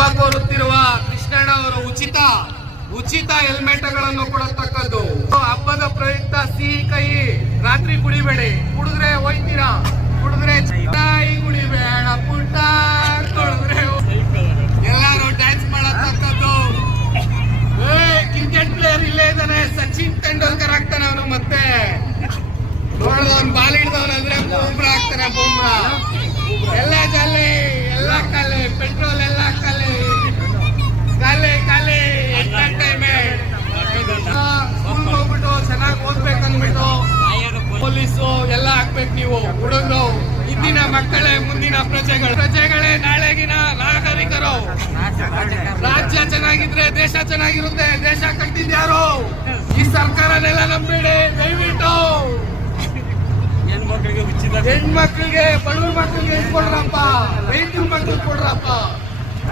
ಇವಾಗ ಬರುತ್ತಿರುವ ಕೃಷ್ಣಣ್ಣ ಅವರ ಉಚಿತ ಹೆಲ್ಮೆಟ್ಗಳನ್ನು ಕೊಡತಕ್ಕದ್ದು. ಹಬ್ಬದ ಪ್ರಯುಕ್ತ ಸಿಹಿ ಕೈ ರಾತ್ರಿ ಕುಡಿಬೇಡಿ, ಕುಡಿದ್ರೆ ಹೋಯ್ತೀರಾ, ಕುಡಿದ್ರೆ ಚಾಯಿ ಕುಡಿಬೇಡ ಪುಟ್ಟ, ಕುಡಿದ್ರೆ ಎಲ್ಲಾರು ಡ್ಯಾನ್ಸ್ ಮಾಡತಕ್ಕದ್ದು. ಕ್ರಿಕೆಟ್ ಪ್ಲೇಯರ್ ಇಲ್ಲೇ ಇದ್ದಾನೆ, ಸಚಿನ್ ತೆಂಡೂಲ್ಕರ್ ಆಗ್ತಾನೆ ಅವನು. ಮತ್ತೆ ನೋಡೋನ್ ಬಾಲ್ ಹಿಡ್ದವನಂದ್ರೆ ಬೂಮ್ರಾ ಆಗ್ತಾನೆ, ಬೂಮ್ರಾ. ಎಲ್ಲ ಜಾಲಿ, ಎಲ್ಲ ಕಾಲೆ, ಪೆಟ್ರೋಲ್ ಎಲ್ಲ ಕಾಲೆ ಎಂಟರ್ಟೈನ್ಮೆಂಟ್. ಸ್ಕೂಲ್ ಹೋಗ್ಬಿಟ್ಟು ಚೆನ್ನಾಗಿ ಓದ್ಬೇಕಂದ್ಬಿಟ್ಟು ಪೊಲೀಸು ಎಲ್ಲ ಹಾಕ್ಬೇಕು. ನೀವು ಹುಡುಗರು ಇಂದಿನ ಮಕ್ಕಳೇ ಮುಂದಿನ ಪ್ರಜೆಗಳೇ ನಾಳೆಗಿನ ನಾಗರಿಕರು. ರಾಜ್ಯ ಚೆನ್ನಾಗಿದ್ರೆ ದೇಶ ಚೆನ್ನಾಗಿರುತ್ತೆ. ದೇಶ ಕಟ್ಟಿದ್ಯಾರು? ಈ ಸರ್ಕಾರನೆಲ್ಲ ನಂಬೇಡಿ ದಯವಿಟ್ಟು. ಹೆಣ್ಮಕ್ಳಿಗೆ ಬಡವ್ರ ಮಕ್ಳಿಗೆ ಕೊಡ್ರಪ್ಪ, ರೈತರ ಮಕ್ಳಿಗೆ ಕೊಡ್ರಪ್ಪ.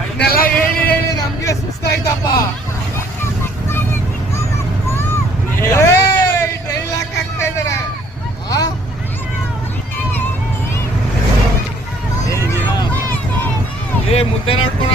ಇದನ್ನೆಲ್ಲ ಹೇಳಿ ಹೇಳಿ ನಮ್ಗೆ ಸುಸ್ತಾಯ್ತಪ್ಪ. ಡೈಲಾಗ್ ಆಗ್ತಾ ಇದಾರೆ. ಮುದ್ದೆ ನೋಡ್ಕೊಂಡು